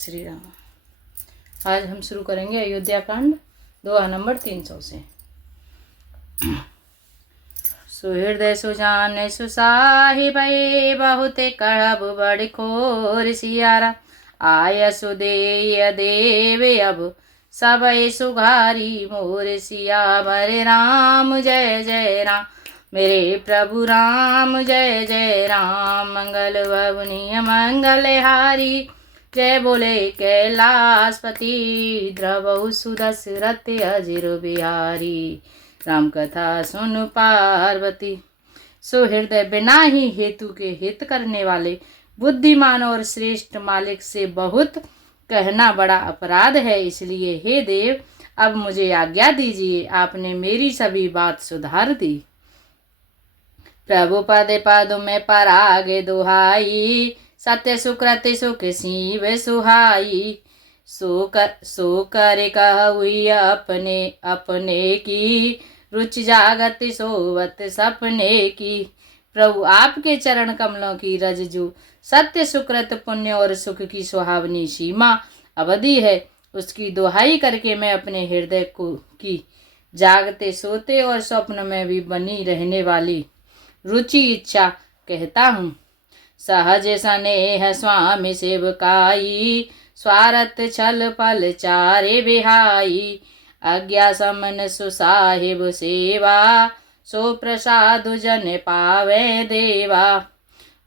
श्री राम। आज हम शुरू करेंगे अयोध्या कांड दोहा नंबर 300 से। सुहृदय सुजान सुसाहिब बहुत कड़ब बड़ खोर सियारा आय सुदेय देव अब सब सुघारी मोर सिया भरे राम जय जय राम मेरे प्रभु राम जय जय राम मंगल भवनीय मंगल हारी जय बोले कैलाशपति द्रवहु सुदशरथ अजिर बिहारी राम कथा सुन पार्वती। सुहृदय बिना ही हेतु के हित करने वाले बुद्धिमान और श्रेष्ठ मालिक से बहुत कहना बड़ा अपराध है, इसलिए हे देव अब मुझे आज्ञा दीजिए, आपने मेरी सभी बात सुधार दी। प्रभु पद पद में परागे दुहाई सत्य सुकृत सुख सीव सुहाई सो कर कहुई अपने अपने की रुचि जागत सोवत सपने की। प्रभु आपके चरण कमलों की रज जो सत्य सुकृत पुण्य और सुख की सुहावनी सीमा अवधि है, उसकी दुहाई करके मैं अपने हृदय को की जागते सोते और स्वप्न में भी बनी रहने वाली रुचि इच्छा कहता हूँ। सहज स्नेह स्वामी सेवकाई स्वार्थ छल पल चारे बिहाई आज्ञा समन सुसाहिब सेवा सो प्रसाद जन पावे देवा।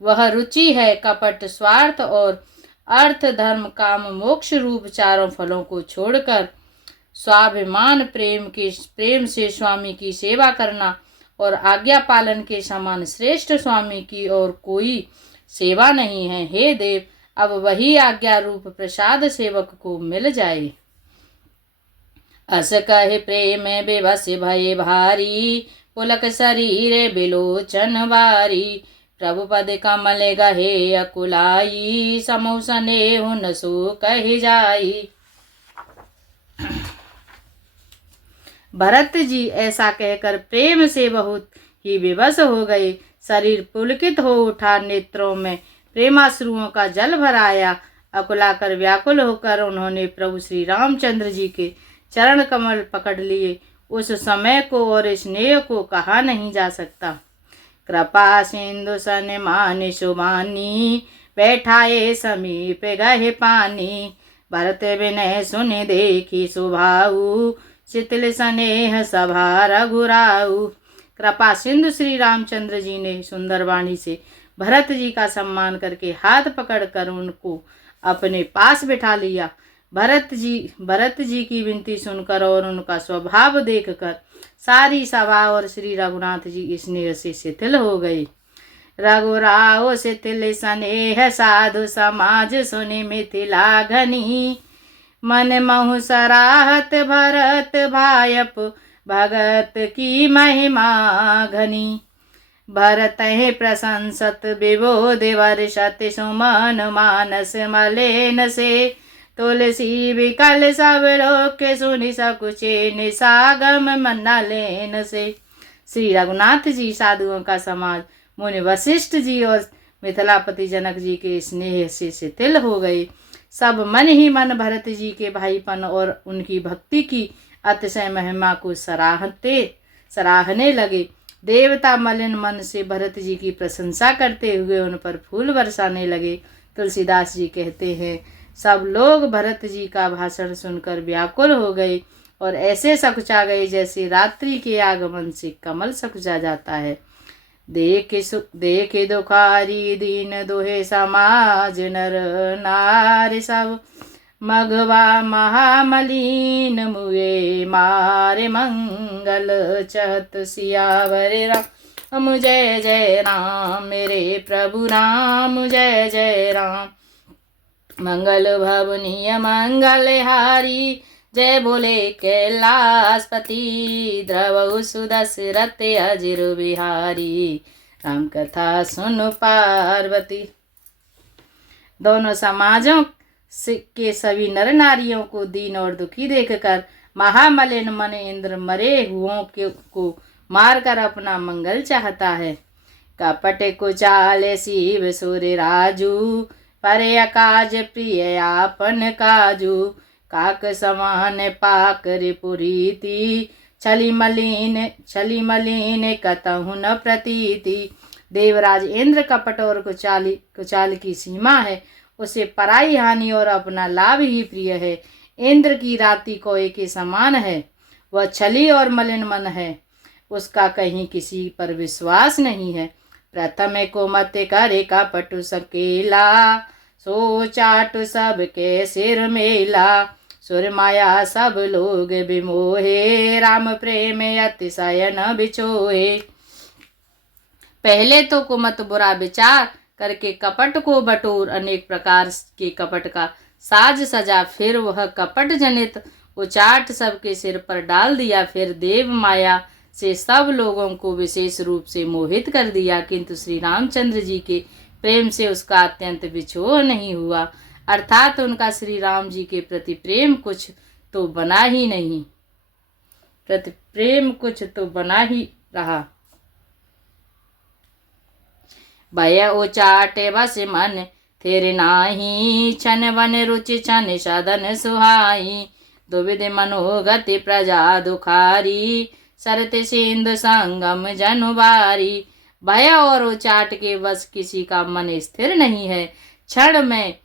वह रुचि है कपट स्वार्थ और अर्थ धर्म काम मोक्ष रूप चारों फलों को छोड़कर स्वाभिमान प्रेम से स्वामी की सेवा करना और आज्ञा पालन के समान श्रेष्ठ स्वामी की और कोई सेवा नहीं है। हे देव अब वही आज्ञा रूप प्रसाद सेवक को मिल जाए। अस कहे प्रेम बेबस भय भारी पुलक शरीर बिलोचन बारी प्रभु पद कमल गहे अकुलाई समौ स्नेह न सो कह जाई। भरत जी ऐसा कहकर प्रेम से बहुत ही विवश हो गए। शरीर पुलकित हो उठा, नेत्रों में प्रेमाश्रुओं का जल भर आया। अकुलाकर व्याकुल होकर उन्होंने प्रभु श्री रामचंद्र जी के चरण कमल पकड़ लिए। उस समय को और स्नेह को कहा नहीं जा सकता। कृपा सिंधु सन मान सुबानी बैठाए समीप गहे पानी भरत विनय सुन देखी सुभाऊ शीतल स्नेह सभा रघुराऊ। कृपा सिंधु श्री रामचंद्र जी ने सुंदर वाणी से भरत जी का सम्मान करके हाथ पकड़कर उनको अपने पास बिठा लिया। भरत जी की विनती सुनकर और उनका स्वभाव देखकर सारी सभा और श्री रघुनाथ जी स्नेह से शिथिल हो गए। रघुराओ शिथिल स्नेह साधु समाज सुनि मिथिला घनी मन महु सराहत भरत भायप भगत की महिमा घनी। भरत प्रशंसत विबोध वर्षत सुमन मानस मलेन से तुलसी विकल सब लोक सुनि सकुचे निसागम मन्ना लेन से। श्री रघुनाथ जी साधुओं का समाज मुनि वशिष्ठ जी और मिथिलापति जनक जी के स्नेह से शिथिल हो गए। सब मन ही मन भरत जी के भाईपन और उनकी भक्ति की अतिशय महिमा को सराहने लगे। देवता मलिन मन से भरत जी की प्रशंसा करते हुए उन पर फूल बरसाने लगे। तुलसीदास जी कहते हैं, सब लोग भरत जी का भाषण सुनकर व्याकुल हो गए और ऐसे सकुचा गए जैसे रात्रि के आगमन से कमल सकुचा जाता है। देखे दुखारी दीन दोहे समाज नर नार सब मघवा महामलीन मुए मारे मंगल चहत सियावर राम जय जय राम मेरे प्रभु राम जय जय राम मंगल भवनीय मंगल हारी जय बोले कैलाशपति द्रवहु सुदशरथ अजिर बिहारी राम कथा सुन पार्वती। दोनों समाजों के सभी नर नारियों को दीन और दुखी देखकर महामलिन मन इंद्र मरे हुओं को मारकर अपना मंगल चाहता है। कपट कुचाल शिव सूर्य राजू पर अकाज प्रिय आपन काजू, काक समान पाकर पुरीति, छली मलिन कतहु न प्रतीति। देवराज इंद्र कपट और कुचाल की सीमा है, उसे पराई हानि और अपना लाभ ही प्रिय है। इंद्र की राति कोए के समान है, वह छली और मलिन मन है, उसका कहीं किसी पर विश्वास नहीं है। प्रथम को मत करे कपटु सकेला, सो चाटु सबके सिर मेला। सुर माया सब लोग विमोहे, राम प्रेम अतिशय न बिछोहे। पहले तो कुमत बुरा विचार करके कपट को बटोर अनेक प्रकार के कपट का साज सजा, फिर वह कपट जनित उचाट सबके सिर पर डाल दिया। फिर देव माया से सब लोगों को विशेष रूप से मोहित कर दिया, किंतु श्री रामचंद्र जी के प्रेम से उसका अत्यंत विछोह नहीं हुआ, अर्थात उनका श्री राम जी के प्रति प्रेम कुछ तो बना ही नहीं, प्रेम कुछ तो बना ही रहा। भय उचाटे बस मन तेरे नाही, छन वन रुचि छन सदन सुहाई। दुविध मनोगति प्रजा दुखारी, सरते सिंधु संगम जनुबारी। भय और उचाट के बस किसी का मन स्थिर नहीं है। क्षण में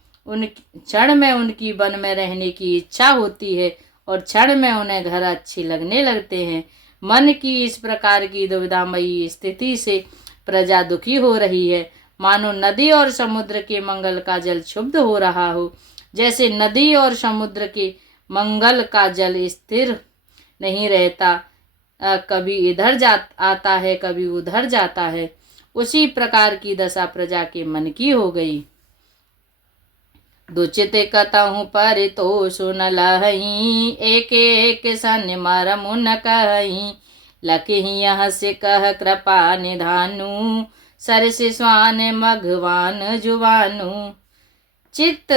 उनकी वन में रहने की इच्छा होती है और क्षण में उन्हें घर अच्छे लगने लगते हैं। मन की इस प्रकार की दुविधामयी स्थिति से प्रजा दुखी हो रही है, मानो नदी और समुद्र के मंगल का जल क्षुब्ध हो रहा हो। जैसे नदी और समुद्र के मंगल का जल स्थिर नहीं रहता, कभी इधर आता है कभी उधर जाता है, उसी प्रकार की दशा प्रजा के मन की हो गई। दुचित कतहु परितो सुन लहई, एक एक सन मरम न कहई। लखही यह से कह कृपा निधानु, सर से स्वान मघवान जुवानु। चित्त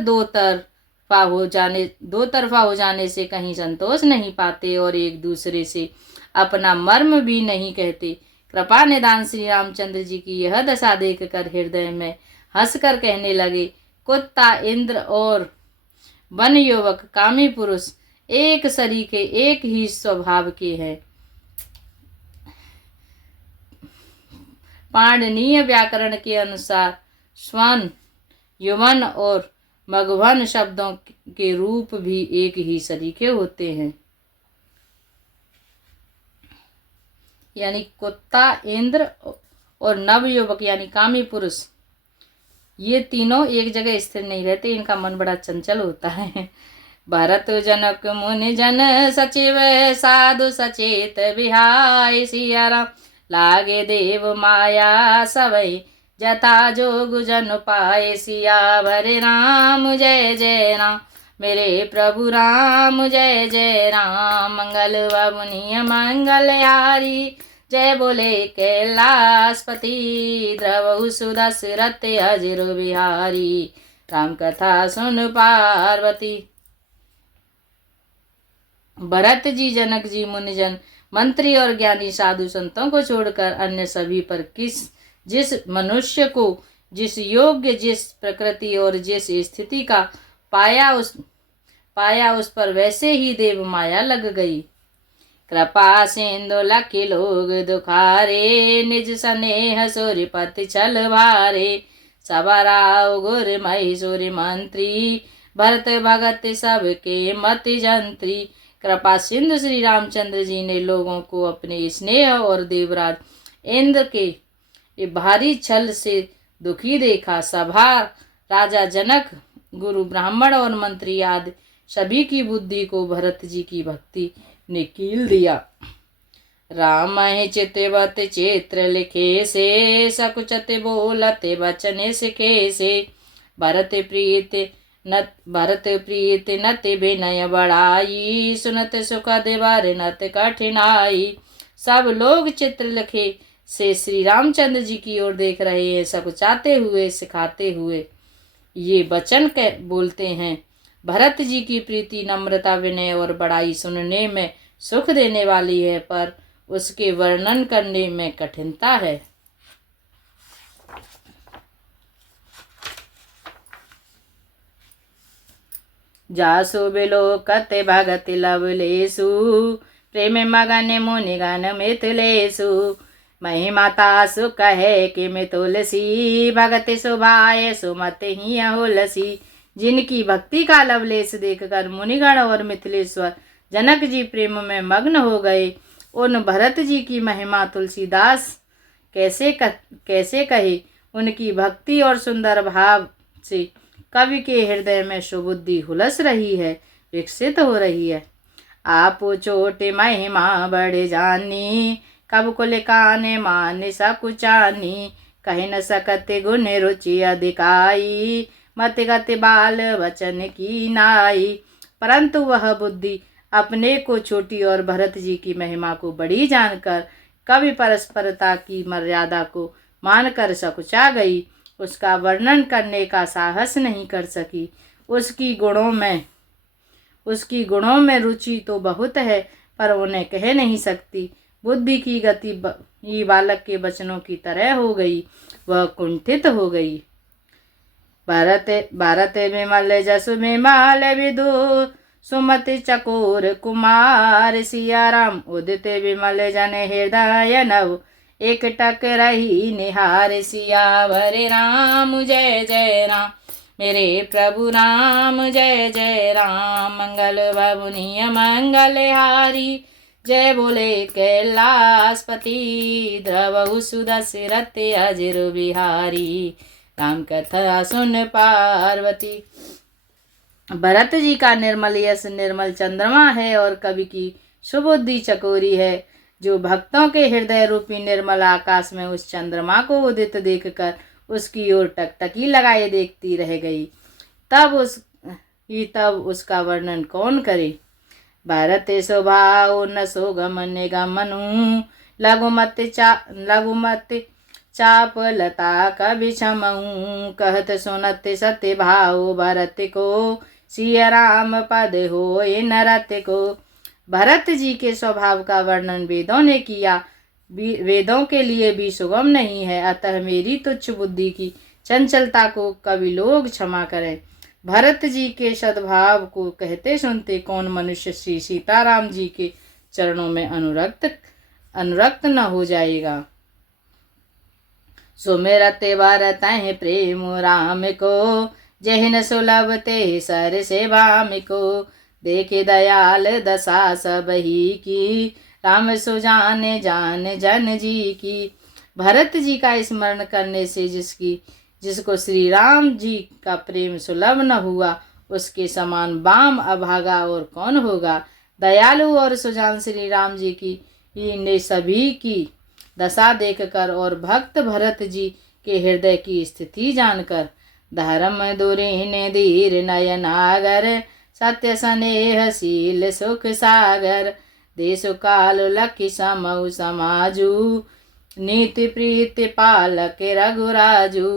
दो तरफा हो जाने से कहीं संतोष नहीं पाते और एक दूसरे से अपना मर्म भी नहीं कहते। कृपा निधान श्री रामचंद्र जी की यह दशा देखकर हृदय में हंसकर कहने लगे, कुत्ता इंद्र और वन युवक कामी पुरुष एक सरीके एक ही स्वभाव के हैं। पाणिनीय व्याकरण के अनुसार स्वन, युवन और मघवन शब्दों के रूप भी एक ही सरीके होते हैं। यानी कुत्ता, इंद्र और नवयुवक यानी कामी पुरुष, ये तीनों एक जगह स्थिर नहीं रहते, इनका मन बड़ा चंचल होता है। भरत जनक मुनि जन सचिव, साधु सचेत विहाय। सिया राम लागे देव माया सवै, जथा जोग जन पाए। सियावर राम जय जय राम, मेरे प्रभु राम जय जय राम। मंगल मुनि मंगलहारी, जय बोले कैलाशपति। द्रवहु सुदशरथ अजिर बिहारी, राम कथा सुन पार्वती। भरत जी, जनक जी, मुनिजन, मंत्री और ज्ञानी साधु संतों को छोड़कर अन्य सभी पर जिस मनुष्य को जिस योग्य, जिस प्रकृति और जिस स्थिति का पाया उस पर वैसे ही देव माया लग गई। कृपा सिंधु लखी लोग दुखारे, निज स्नेह सूर्यपति छल भारे। सबराव गुर महीसुर मंत्री, भरत भगत सबके मति जंत्री। कृपा सिंधु श्री रामचंद्र जी ने लोगों को अपने स्नेह और देवराज इंद्र के भारी छल से दुखी देखा। सभा, राजा जनक, गुरु ब्राह्मण और मंत्री आदि सभी की बुद्धि को भरत जी की भक्ति ने कील दिया। राम चितवत चित्र लिखे से, सकुचत बोलते बचने सिखे से। भरत प्रीत नत विनय बढ़ाई, सुनत सुख देवर नत कठिनाई। सब लोग चित्र लिखे से श्री रामचंद्र जी की ओर देख रहे हैं, सकुचाते हुए, सिखाते हुए ये वचन बोलते हैं। भरत जी की प्रीति, नम्रता, विनय और बड़ाई सुनने में सुख देने वाली है, पर उसके वर्णन करने में कठिनता है। जासु बिलोकत भगति लवलेषु प्रेम मगन मुनिगण मिथिलेषु महिमा तासु कहे कि मैं तुलसी भगति सुभाए सुमत ही हुलसी। जिनकी भक्ति का लवलेश देखकर मुनिगण और मिथिलेश्वर जनक जी प्रेम में मग्न हो गए। उन भरत जी की महिमा तुलसीदास कैसे कहे। उनकी भक्ति और सुंदर भाव से कवि के हृदय में सुबुद्धि हुलस रही है, विकसित हो रही है। आप चोटे महिमा बढ़ जानी कब कुल काने मान सकुचानी। कह न सकते गुण रुचि अधिकाई मत गति बाल वचन की नाई। परंतु वह बुद्धि अपने को छोटी और भरत जी की महिमा को बड़ी जानकर कवि परस्परता की मर्यादा को मानकर सकुचा गई। उसका वर्णन करने का साहस नहीं कर सकी। उसकी गुणों में रुचि तो बहुत है, पर उन्हें कह नहीं सकती। बुद्धि की गति बालक के बचनों की तरह हो गई, वह कुंठित हो गई। भारत विमल जसु विमल विदु सुमति चकोर कुमार। सिया राम उदित विमल जन हृदय नव एक टक रही निहार। सियावर राम जय जय राम मेरे प्रभु राम जय जय राम। मंगल भवनीय मंगल हारी जय बोले कैलाशपति। द्रवहु सुदशरथ अजिर बिहारी राम कथा सुन पार्वती। भरत जी का निर्मल यश निर्मल चंद्रमा है और कवि की सुबुद्धि चकोरी है, जो भक्तों के हृदय रूपी निर्मल आकाश में उस चंद्रमा को उदित देखकर उसकी ओर टकटकी लगाए देखती रह गई। तब उसका वर्णन कौन करे। भारत स्वभाव न सो गमन गमनु लघुमत चाप लता कभी क्षमऊ। कहत सुनत सत्य भाव भरत को सिया राम पद होए नरत को। भरत जी के स्वभाव का वर्णन वेदों ने किया, वेदों के लिए भी सुगम नहीं है, अतः मेरी तुच्छ बुद्धि की चंचलता को कवि लोग क्षमा करें। भरत जी के सद्भाव को कहते सुनते कौन मनुष्य श्री सीताराम जी के चरणों में अनुरक्त न हो जाएगा। सुमिरते भरत प्रेम राम को जहिन सुलभ ते सर से भाम को। देखे दयाल दशा सब ही की राम सुजाने जान जन जी की। भरत जी का स्मरण करने से जिसको श्री राम जी का प्रेम सुलभ न हुआ, उसके समान बाम अभागा और कौन होगा। दयालु और सुजान श्री राम जी की ने सभी की दशा देखकर और भक्त भरत जी के हृदय की स्थिति जानकर धर्म दुरीन धीर नयनागर सत्य स्नेहशील सुख सागर। देश काल लखि समऊ समाजू नीति प्रीति पालक रघुराजू।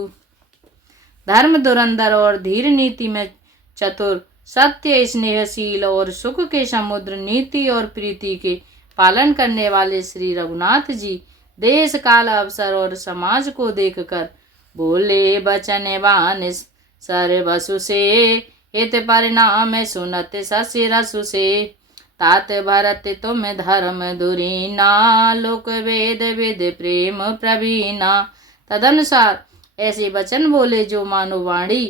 धर्म धुरंधर और धीर नीति में चतुर सत्य स्नेहशील और सुख के समुद्र नीति और प्रीति के पालन करने वाले श्री रघुनाथ जी देश काल अवसर और समाज को देखकर बोले बचन बान सर बसु से। हित परिणाम सुनत शशि रसु से। तात भरत तुम धर्म दुरीना लोक वेद विद प्रेम प्रवीणा। तदनुसार ऐसे वचन बोले जो मानो वाणी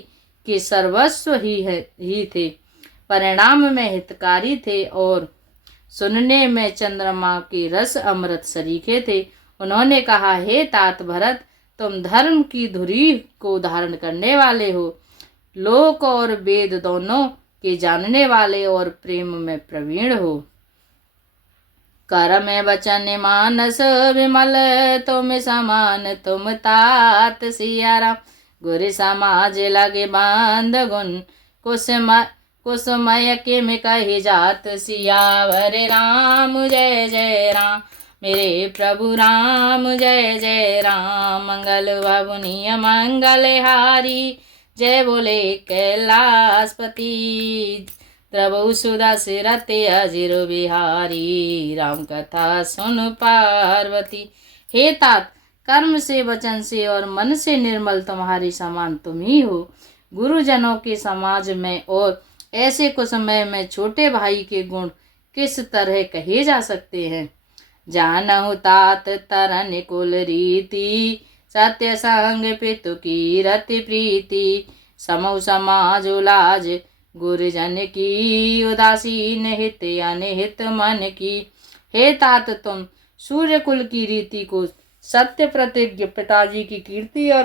के सर्वस्व ही थे, परिणाम में हितकारी थे और सुनने में चंद्रमा के रस अमृत सरीखे थे। उन्होंने कहा, हे तात भरत, तुम धर्म की धुरी को धारण करने वाले हो, लोक और वेद दोनों के जानने वाले और प्रेम में प्रवीण हो। कर्म वचन मानस विमल तुम समान तुम तात। सिया राम गुरु समाज लगे बांध गुण कुसमय किम कही जात। सियावर राम जय जय राम मेरे प्रभु राम जय जय राम। मंगल भवनीय मंगल हारी जय बोले कैलाशपति। द्रवहु सुदशरथ अजिर बिहारी राम कथा सुन पार्वती। हे तात, कर्म से वचन से और मन से निर्मल तुम्हारे समान तुम ही हो। गुरुजनों के समाज में और ऐसे को समय में छोटे भाई के गुण किस तरह कहे जा सकते हैं। जानहु तात तरन कुल रीति, सत्य संग पितु की रति प्रीति। समौ समाज लाज गुरुजन की, उदासीन हित अनिहित मन की। हे तात, तुम सूर्य कुल की रीति को, सत्य प्रतिज्ञ पिताजी की कीर्ति और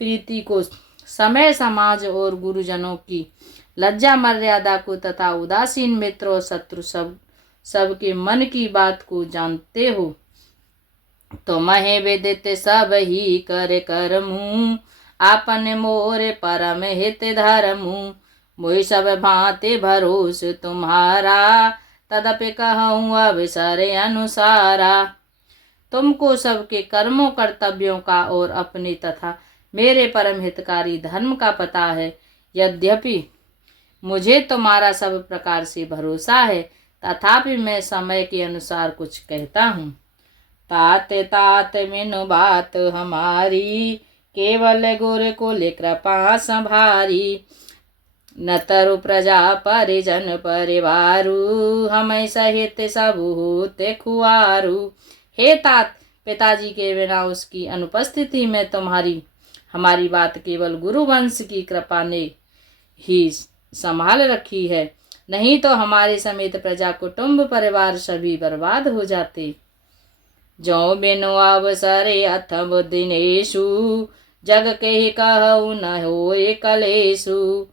प्रीति को, समय समाज और गुरुजनों की लज्जा मर्यादा को, तथा उदासीन मित्र और शत्रु सबके मन की बात को जानते हो। तुम्हें विदित सब ही कर करमु, आपन मोर परम हित धरमु। मोहि सब भांति भरोस तुम्हारा, तदपि कहूँ अवसर अनुसारा। तुमको सबके कर्मों कर्तव्यों का और अपने तथा मेरे परम हितकारी धर्म का पता है। यद्यपि मुझे तुम्हारा सब प्रकार से भरोसा है, तथापि मैं समय के अनुसार कुछ कहता हूँ। तात तात मिनु बात हमारी, केवल गुर कुल कृपा संभारी। न तरु प्रजा परिजन परिवारु, हमें सहित सब होते खुआरु। हे तात, पिताजी के बिना उसकी अनुपस्थिति में हमारी बात केवल गुरुवंश की कृपा ने ही संभाल रखी है, नहीं तो हमारे समेत प्रजा कुटुंब परिवार सभी बर्बाद हो जाते। जो बिनु अवसरे अथम दिनेशु, जग के कहु न होए कलेशु।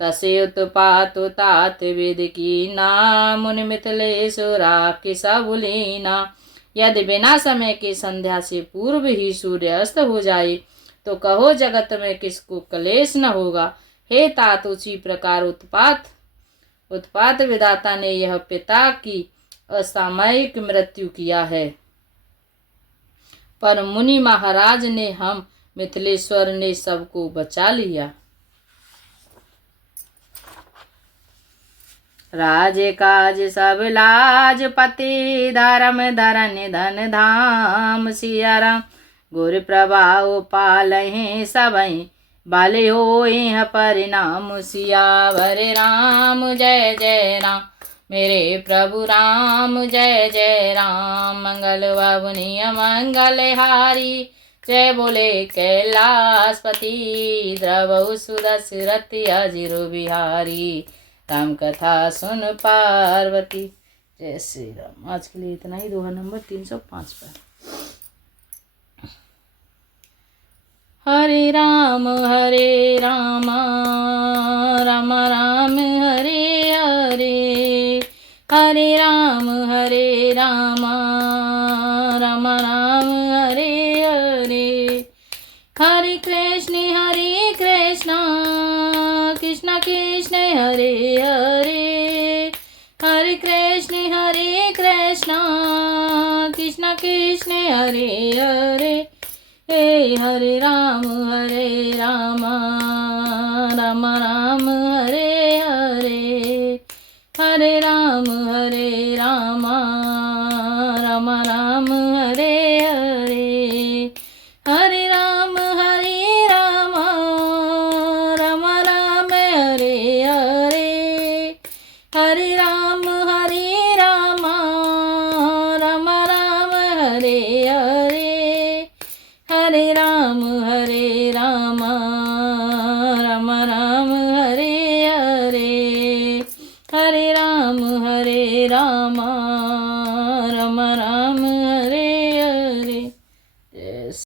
तसे उत्पातु तात वेद की नाम, मुनि मिथिलेशु राखि सब लीना। यदि बिना समय के संध्या से पूर्व ही सूर्य अस्त हो जाए, तो कहो जगत में किसको कलेश न होगा। हे तात, उसी प्रकार उत्पात विधाता ने यह पिता की असामयिक मृत्यु किया है, पर मुनि महाराज ने, हम मिथिलेश्वर ने सबको बचा लिया। राज काज सब लाज, पति धर्म धरन धन धाम। सिया राम गुर प्रभाव पालहि सबहि, बाले होए परिणाम। सियावर राम जय जय राम, मेरे प्रभु राम जय जय राम। मंगल बाबुनि मंगल हारी, जय बोले कैलाशपति। द्रवहु सुदशरथ अजिरु बिहारी, राम कथा सुन पार्वती। जय श्री राम। आज के लिए इतना ही। दोहा नंबर 305 पर। हरे राम राम राम हरे हरे। हरे राम राम राम हरे हरे। हरे कृष्ण कृष्ण कृष्ण हरे हरे। हरे कृष्ण कृष्ण कृष्ण हरे हरे। हरे राम राम राम हरे हरे। हरे राम राम राम हरे हरे। हरे राम राम राम हरे हरे। हरे राम राम राम हरे हरे। हरे राम राम राम हरे हरे। हरे राम राम राम हरे